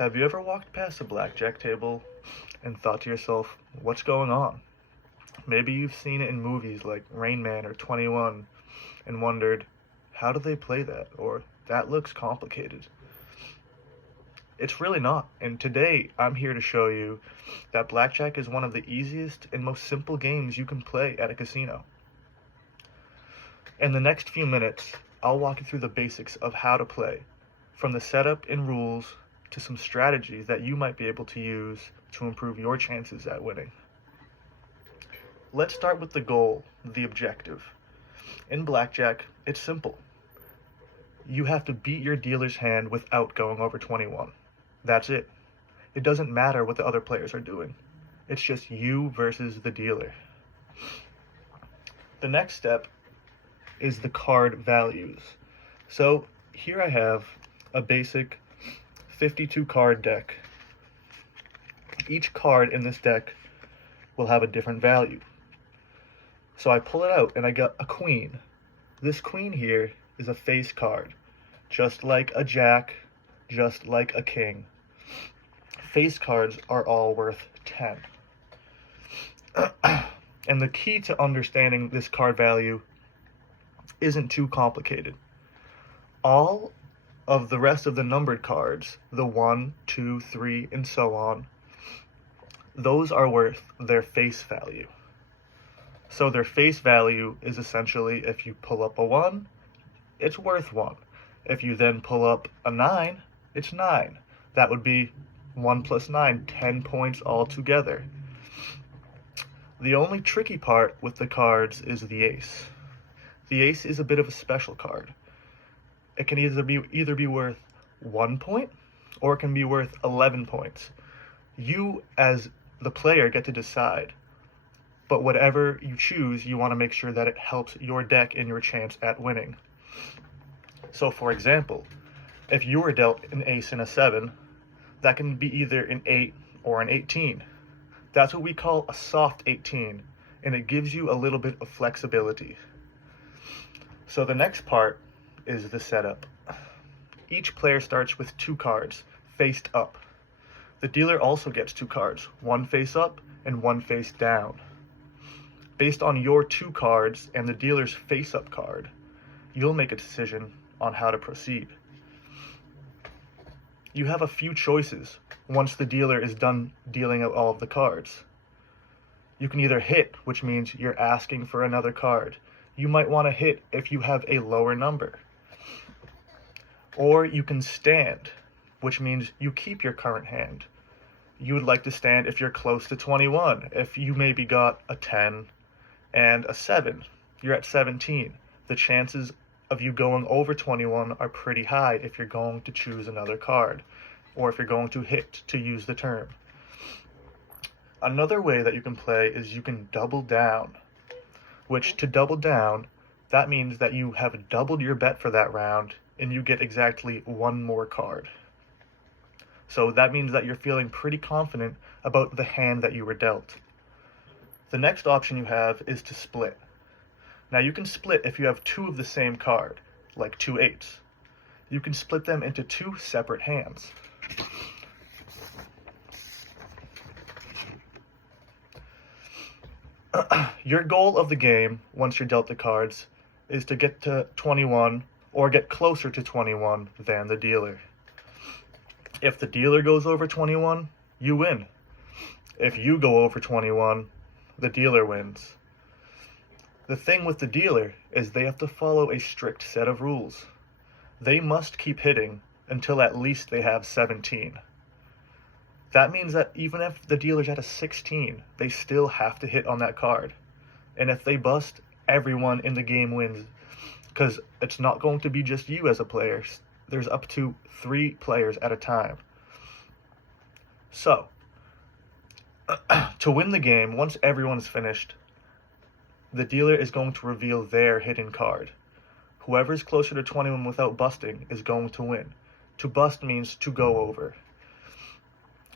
Have you ever walked past a blackjack table and thought to yourself, what's going on? Maybe you've seen it in movies like Rain Man or 21 and wondered, how do they play that? Or that looks complicated. It's really not. And today I'm here to show you that blackjack is one of the easiest and most simple games you can play at a casino. In the next few minutes, I'll walk you through the basics of how to play, from the setup and rules to some strategies that you might be able to use to improve your chances at winning. Let's start with the goal, the objective. In blackjack, it's simple. You have to beat your dealer's hand without going over 21. That's it. It doesn't matter what the other players are doing. It's just you versus the dealer. The next step is the card values. So here I have a basic 52 card deck. Each card in this deck will have a different value. So I pull it out and I got a queen. This queen here is a face card, just like a jack, just like a king. Face cards are all worth 10. And the key to understanding this card value isn't too complicated. All of the rest of the numbered cards, the 1, 2, 3, and so on, those are worth their face value. So their face value is essentially, if you pull up a 1, it's worth 1. If you then pull up a 9, it's 9. That would be 1 plus 9, 10 points altogether. The only tricky part with the cards is the ace. The ace is a bit of a special card. It can either be worth 1 point or it can be worth 11 points. You, as the player, get to decide. But whatever you choose, you want to make sure that it helps your deck and your chance at winning. So for example, if you were dealt an ace and a 7, that can be either an 8 or an 18. That's what we call a soft 18, and it gives you a little bit of flexibility. So the next part is the setup. Each player starts with 2 cards, faced up. The dealer also gets 2 cards, one face up and one face down. Based on your 2 cards and the dealer's face-up card, you'll make a decision on how to proceed. You have a few choices once the dealer is done dealing out all of the cards. You can either hit, which means you're asking for another card. You might want to hit if you have a lower number. Or you can stand, which means you keep your current hand. You would like to stand if you're close to 21. If you maybe got a 10 and a 7, you're at 17. The chances of you going over 21 are pretty high if you're going to choose another card, or if you're going to hit, to use the term. Another way that you can play is you can double down, which, to double down, that means that you have doubled your bet for that round and you get exactly 1 more card. So that means that you're feeling pretty confident about the hand that you were dealt. The next option you have is to split. Now you can split if you have 2 of the same card, like 2 8s. You can split them into 2 separate hands. Your goal of the game, once you're dealt the cards, is to get to 21 or get closer to 21 than the dealer. If the dealer goes over 21, you win. If you go over 21, the dealer wins. The thing with the dealer is they have to follow a strict set of rules. They must keep hitting until at least they have 17. That means that even if the dealer's at a 16, they still have to hit on that card. And if they bust, everyone in the game wins, because it's not going to be just you as a player. There's up to 3 players at a time. So, to win the game, once everyone's finished, the dealer is going to reveal their hidden card. Whoever's closer to 21 without busting is going to win. To bust means to go over.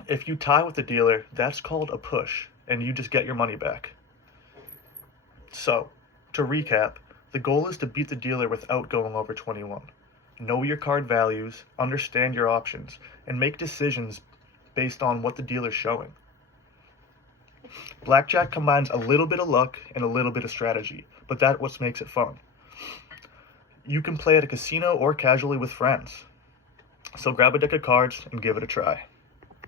If you tie with the dealer, that's called a push, and you just get your money back. So, to recap, the goal is to beat the dealer without going over 21. know your card values, understand your options, and make decisions based on what the dealer's showing. Blackjack combines a little bit of luck and a little bit of strategy, but that's what makes it fun. You can play at a casino or casually with friends. So grab a deck of cards and give it a try.